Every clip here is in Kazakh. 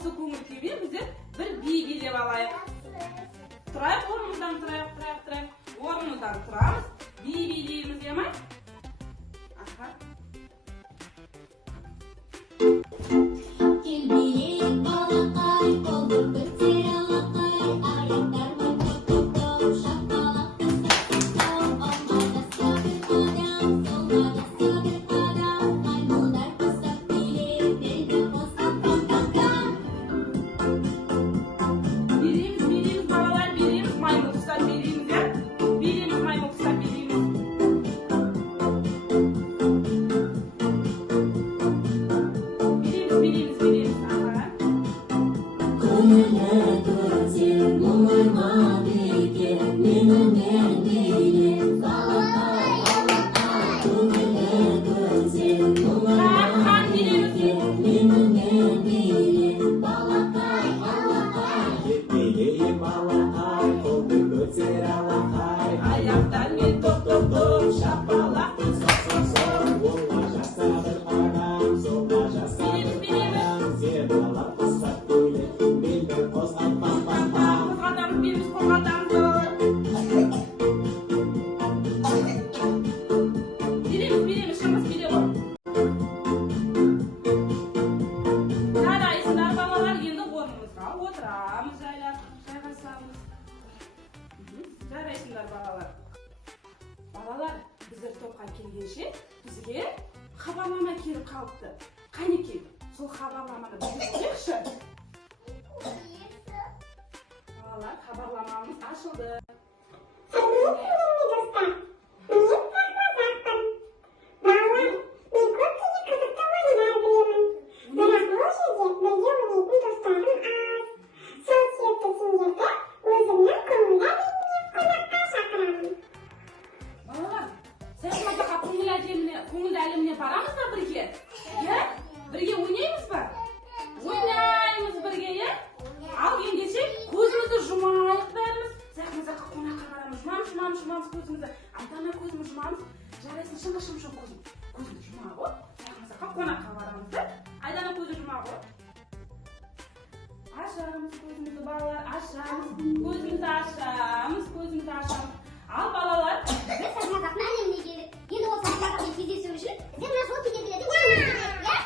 осы көңіл күймен біздер бір би билеп алайық. Тұрайық, орнымыздан тұрайық. Орнымыздан тұрамыз, би билейміз, ема? Аха. Келбейік балақай, қолды көтер алақай, аяқтар ғой топ-топ-топ, шапалақ топ-топ-топ, оңға жаса бір қадам, солға жаса бір қадам, маймылдар қостап билеп, белді қосып топ-топ-топ. Билейміз, балалар, билейміз, маймыл ұстап билейміз, я? Билейміз, маймыл ұстап билейміз. Билейміз, аха. Көңілі көтер, мұңайма бекер, менімен билеп, балақай, алақай, көңілі көтер, мұңайма бекер, менімен билеп, балақай, алақай. Билейік балақай, қолды көтер алақай, Аяқтармен топ-топ-топ, шапалақ соқ-соқ-соқ, оңға жаса бір қадам, солға жаса бір қадам, зебалап қостап билеп, белді қосып пам-пам-пам. Қоғатамыз, беріміз, қоғатамыз. Билейміз, шамыз биле ғой. Жарайсыңдар, балалар, енді орнымызға отырамыз, жайғасамыз. Жарайсыңдар, балалар. Балалар, біздер топқа келгенше, бізге хабарлама келіп қалыпты. Қанекей, сол хабарламаны бізге көрейікші. Балалар, хабарламамыз ашылды. Балалар, саяхматқа көңілді әлеміне барамыз ба бірге? Бірге ойнаймыз ба? Ойнаймыз бірге, ал ендеше көзімізді жұмайық бәріміз. Саяхматқа қонаққа барамыз. Жұмамыз көзімізді. Антана көзімізді жұмамыз. Жарайсың, шыңға көзімді жұма ғой. Саяхматқа қонаққа барамыз. Айдана көзі жұма ғой. Ашамыз көзімізді, балалар, ашамыз. Көзімізді ашамыз. Ал балалар, Саяхматақтың әлеміне келдік. Енді ол саяхматақпен кездесу үшін біздер мына жол кедергілерден өтуіміз керек, иә?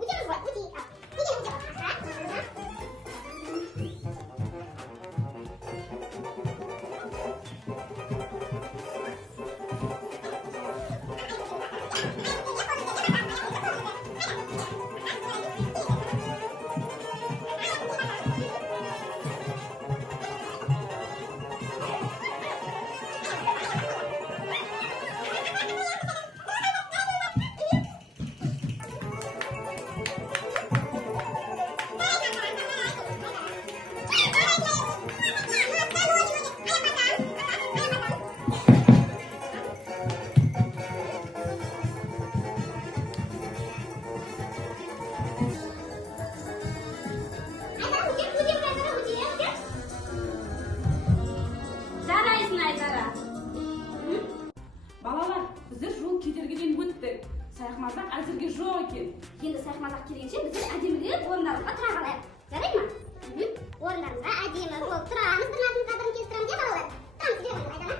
Өтеміз ғой, өтейік. Неге өтеміз? Жарайсың, Айдара. балалар, біздер жол кедергіден өттік. Саяхматақ әзірге жоқ екен. Енді саяхматақ келгенше біздер әдемілеп орындарымызға тұра қалайық. Жарайды ма? Орындарымызға әдемі болып тұрамыз. Бірін артымызға бірін кестірамыз, иә балалар? Тұрамыз, жүре қойыңыз, Айдана.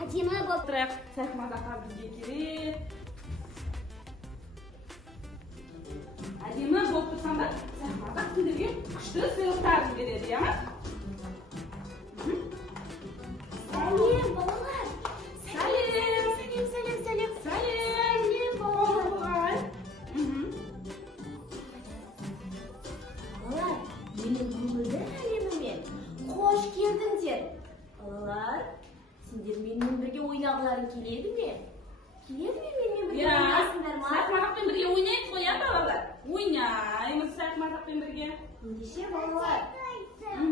Әдемі болып Тұрайық, саяхматаққа бізге керек. Әдемі болып тұрсаңдар, саяхматақ сендерге күшті сыйлықтар береді, иә ма? сәлем, балалар. Сәлем балалар. Балалар, менің көңілді әлеміме қош келдіңдер. Балалар, сендер менімен бірге ойнағыларың келеді ме? Келеді ме менімен бірге ойнайсыңдар ма? Саяхматақпен бірге ойнаймыз ғой, иә балалар? Ойнаймыз саяхматақпен бірге. Ендеше балалар,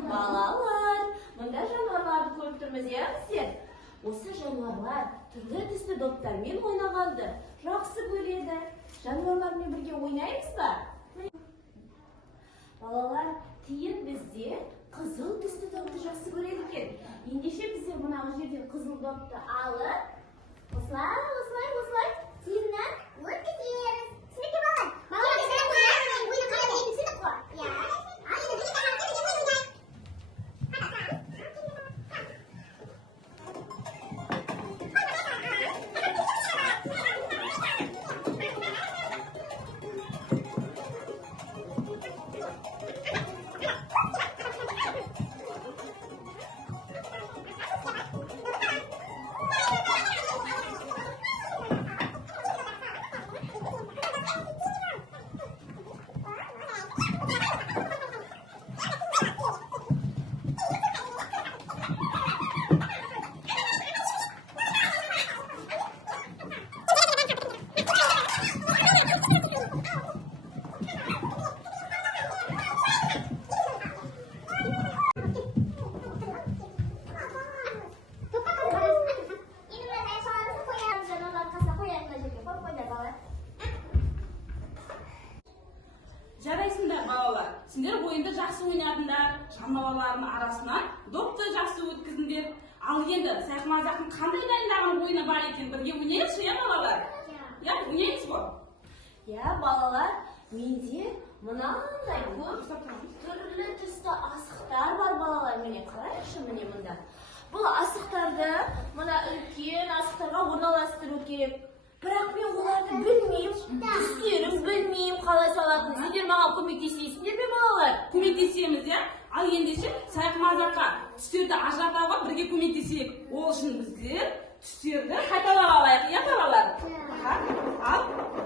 балалар, мұнда жануарларды көріп тұрмыз, иә біздер? Осы жануарлар түрлі түсті доптармен ойнағанды жақсы көреді. Жануарлармен бірге ойнаймыз ба? Балалар, тиын бізде қызыл түсті допты жақсы көреді екен. Ендеше біздер мынау жерден қызыл допты алып, осылай тиыннан өткіземіз. Түсінікті балалар. Балалар, балалар. Сендер ойынды жақсы ойнадыңдар. Жан балалардың арасынан допты жақсы өткіздіңдер. Ал енді сайқымазақтың қандай дайындаған ойыны бар екен, бірге ойнайықшы, иә балалар? Иә, ойнаймыз ғой. Иә, балалар, менде мынандай көп түрлі түсті асықтар бар балалар. Міне қарайықшы, міне мұнда. Бұл асықтарды мына үлкен асықтарға орналастыру керек. Бірақ мен оларды білмеймін, түстерін білмеймін, қалай салатын. Сендер маған көмектесесіңдер ме балалар? Көмектесеміз, иә? Ал ендеше сайқымазаққа түстерді ажыратуға бірге көмектесейік. Ол үшін біздер түстерді қайталап алайық, иә балалар? Ал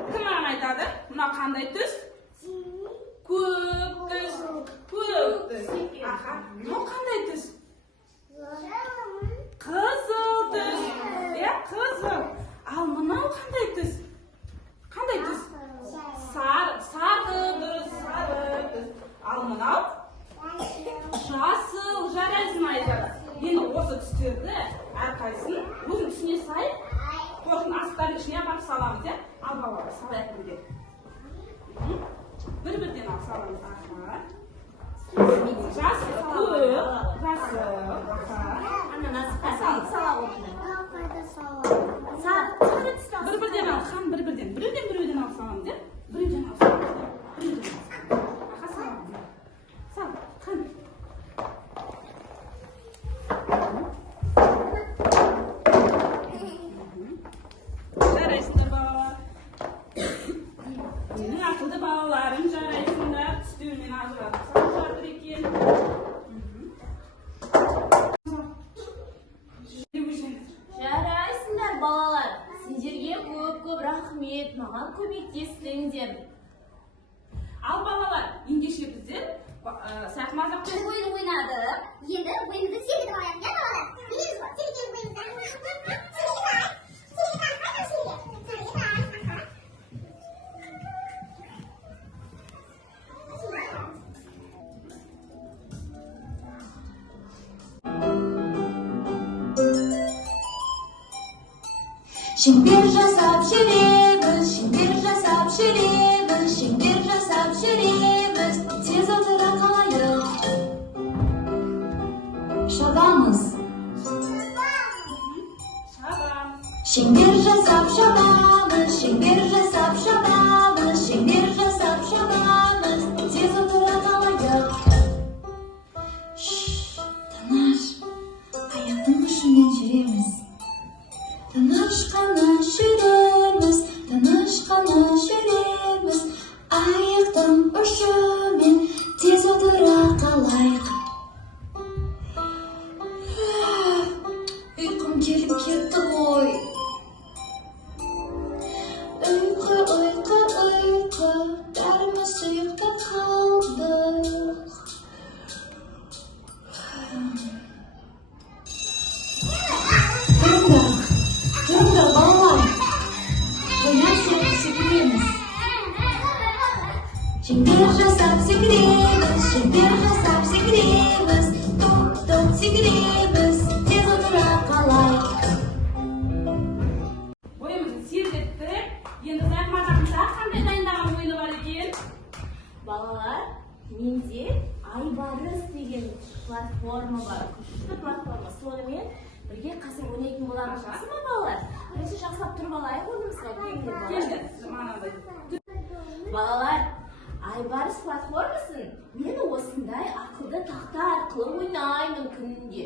кім маған айтады? Мына қандай түс? Көк түс. Көк түс. Мынау қандай түс? Қызыл түс. Иә, қызыл. Ал мынау қандай түс? Қандай түс? Сары, дұрыс, сары түс. Ал мынау? Жасыл, жарайсың Айзара. Енді осы түстерді әрқайсысын өзің түсіне сай қорқын асықтардың ішіне апарып саламыз, иә? Ал балалар, салайық бірге. Бір-бірден алып саламыз. Жасыл, көк, жасыл. Сала оқыды. Сары түсті. Бір-бірден алып, хан бір-бірден алып саламыз, иә? Біреуден алып саламыз, иә? Біреуден алып саламыз. Саламыз, иә? Сал, хан. Жарайсыңдар балалар. Менің ақылды балаларым, жарайсыңдар. Түстермен ажыратып салып жатыр екен. Жарайсыңдар балалар. Сендерге көп рахмет, маған көмектестіңдер. Ал балалар, ендеше біздер сайқымазақпен Oyun oynadık. Енді ойынды серігіп алайық, иә балалар? Білеміз ғой, серігеміз ойынды. Шеңбер жасап жүреміз, шеңбер жасап жүреміз, шеңбер жасап жүреміз, тез отыра қалайық. Шабамыз. Шеңбер жасап шабамыз, шеңбер жасап шабамыз, шеңбер жасап шабамыз, тез отыра қалайық. Тыныш, аяқтың ұшымен жүреміз. Тыныш қана жүреміз, аяқтың ұшымен тез отыра қалайық. Ұйқым келіп кетті ғой. Ұйқы, бәріміз ұйықтап қалдық. Тұрыңдар балалар, ойнап секіреміз. Шеңбер жасап секіреміз, шеңбер жасап секіреміз, топ секіреміз, тез отыра қалайық. ойымызды серілеттік. Енді сайқымазақтың қандай дайындаған ойыны бар екен? Балалар, менде Айбарыс деген платформа бар. Күшті платформа. Сонымен бірге қазір ойнайтын боламыз. Жақсы ма балалар? Бірінші жақсылап тұрып алайық орнымызға. Келді, мынандай. Балалар, Айбарыс платформасын мен осындай ақылды тақта арқылы ойнаймын күнінде.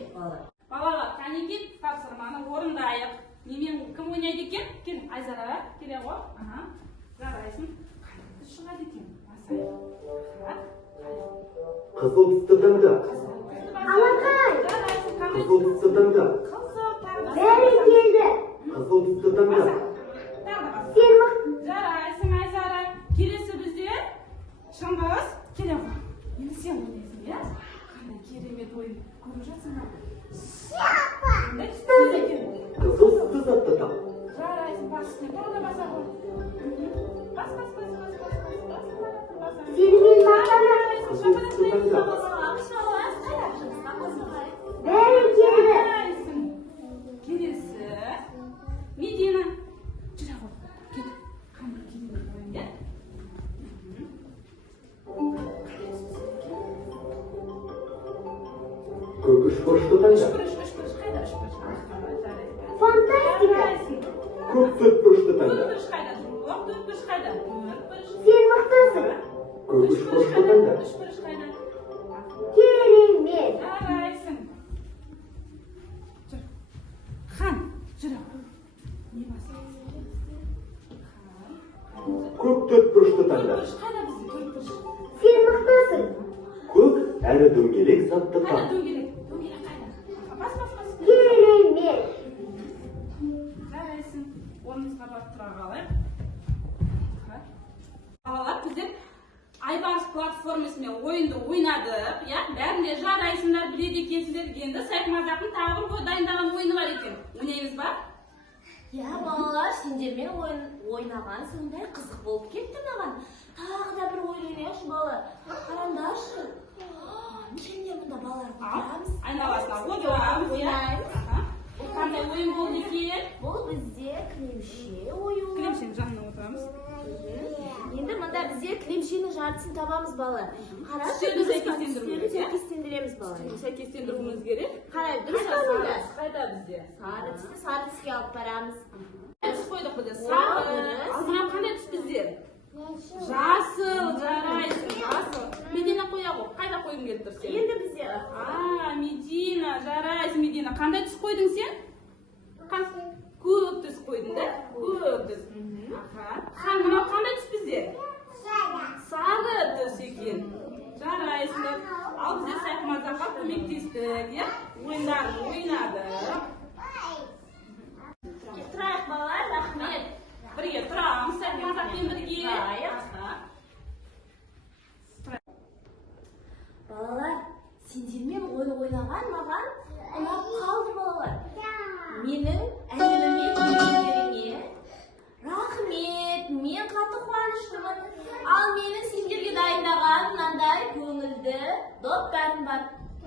Балалар, кәнекей тапсырманы орындайық. Немен кім ойнайды екен? Кел, Айзара, келе ғой. Жарайсың. Қандай түс шығады екен? Қызыл түсті таңда. Алақай. Жарайсың, қандай Қызыл түсті таңда. қызыл тағы. Бәрі келді. Қызыл түсті таңда. Сен мықты. Жарайсың, Айзара. Келесі бізде Шыңғыс. Келе ғой. Енді сен ойнайсың, иә? Қандай керемет ойын. Көріп жатсың ба? Қандай түстер екен? Қызыл түсті таңда. Жарайсың, бас үстіне тағы да баса ғой. Бас. Сені мен мақтанам. Қызыл түсті таңда. Бәрі келді. Жарайсың. Келесі Медина. Жүре ғой. Кел. Қандай керемет ойын, иә? Көк үшбұрышты таңда. Үшбұрыш қайда? Үшбұрыш. Жарайды. Фантастика. Көк төртбұрышты таңда. Төртбұрыш қайда? Төртбұрыш қайда? Төртбұрыш. Сен мықтысың. Көк үшбұрышты таңда. Үшбұрыш қайда? Керемет. Жарайсың. Жүр. Хан, жүр. Не басың? Көк төртбұрышты таңда. Төртбұрыш қайда бізде? Төртбұрыш. Сен мықтысың. Көк әрі дөңгелек затты Қайда тап. дөңгелек? Дөңгелек қайда? Бас. Керемет. Жарайсың. Орнымызға барып тұра қалайық. Балалар, біздер Айбарыс платформасымен ойынды ойнадық, иә? Бәріне жарайсыңдар, біледі екенсіздер. Енді Сайқымазақтың тағы бір дайындаған ойыны бар екен. Ойнаймыз ба? Иә, балалар, сендермен ойнаған сондай қызық болып кетті маған. Тағы да бір ойын ойнайықшы, балалар. Қараңдаршы. Нешеме мұнда балалар отырамыз? Айналасына отырамыз, иә? Бұл қандай ойын болды екен? Бұл бізде кілемше ойын. Кілемшенің жанына отырамыз. Енді мұнда бізде кілемшенің жартысын табамыз, балалар. Қарашы, Түстерді сәйкестендіруіміз, иә? сәйкестендіреміз, балалар. Сәйкестендіруіміз керек. Қарай, дұрыс Қайда балалар. Қайда бізде? Сары түсті сары түске алып барамыз. Түс қойдық бізде. Сары. Ал мынау қандай түс бізде? Жасыл, жарайсың, жасыл. Медина қоя ғой. Қайда қойғың келіп тұр сен? Енді бізде Медина, жарайсың Медина. Қандай түс қойдың сен? Көк түс қойдың да? Көк түс. Хан, мынау қандай түс бізде? Сары түс екен. Жарайсыңдар. Ал біздер Сайқымазаққа көмектестік, иә? Ойындарын ойнадық. Тұрайық балалар, рахмет. Бірге тұрамыз, Сайқымазақпен бірге. балалар, сендермен ойын ойнаған маған ұнап қалды, балалар. Менің әңгімеме көңілдеріңе рахмет, мен қатты қуаныштымын. Ал менің сендерге дайындаған мынандай көңілді доптарым бар.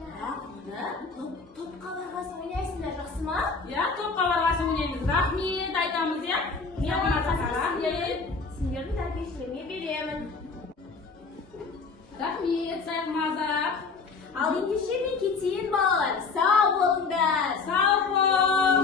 Бірақ мұны топқа барғасын ойнайсыңдар, жақсы ма? Я, топқа барғасын ойнаймыз. Рахмет айтамыз, я? Рахмет. Сендердің тәрбиешілеріңе беремін. Рахмет, Сайқымазақ. Ал ендеше мен кетейін, балалар. Сау болыңдар. Сау бол.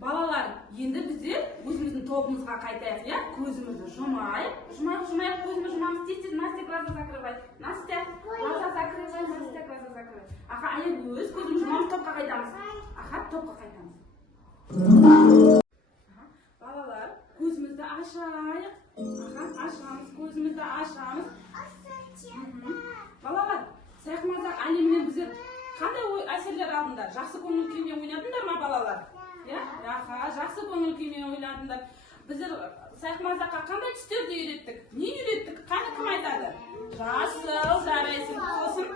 Балалар, енді біздер өзіміздің тобымызға қайтайық, иә? Көзімізді жұмайық. Жұмайық, көзімізді жұмамыз. Тез, Настя, глаза закрывай. Настя, глаза закрывай. Настя, глаза закрывай. Аха, өз көзімізді жұмамыз, топқа қайтамыз. Аха, топқа қайтамыз. Балалар, көзімізді ашайық. Аха, ашамыз, көзімізді ашамыз. Балалар, Сайқымазақ әлемінен біздер қандай әсерлер алдыңдар? Жақсы көңіл күймен ойнадыңдар ма, балалар? Аха, жақсы көңіл күймен ойнадыңдар. Біздер Сайқымазаққа қандай түстерді үйреттік? Не үйреттік? Қане кім айтады? Жасыл, жарайсың, сосын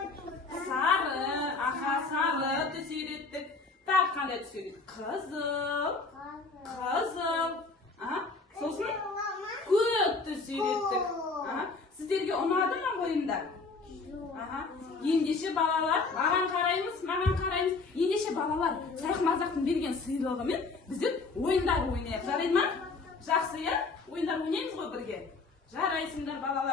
сары, аха, сары түс үйреттік. Тағы қандай түс үйреттік? Қызыл, сосын көк түс үйреттік. Сіздерге ұнады ма ойындар? Ендеше балалар, маған қараймыз. Ендеше балалар, Сайқымазақтың берген сыйлығымен біздер ойындар ойнайық. Жарайды ма? Жақсы, иә? Ойындар ойнаймыз ғой бірге. Жарайсыңдар балалар.